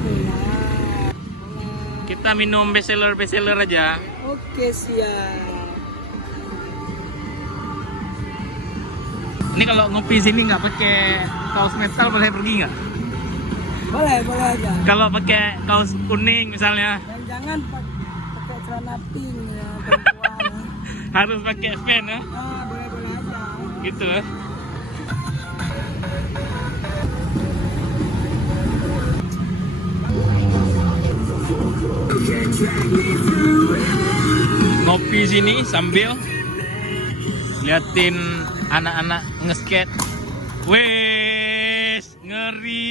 Benar. Kita minum bestseller aja. Oke, siap. Ini kalau ngopi sini nggak pakai kaos metal boleh pergi nggak? Boleh aja. Kalau pakai kaos kuning misalnya Dan jangan pakai celana pink ya, perempuan. harus pakai fan ya? Boleh aja. Gitu ya. Ngopi sini sambil liatin anak-anak nge-skate. Wes, ngeri.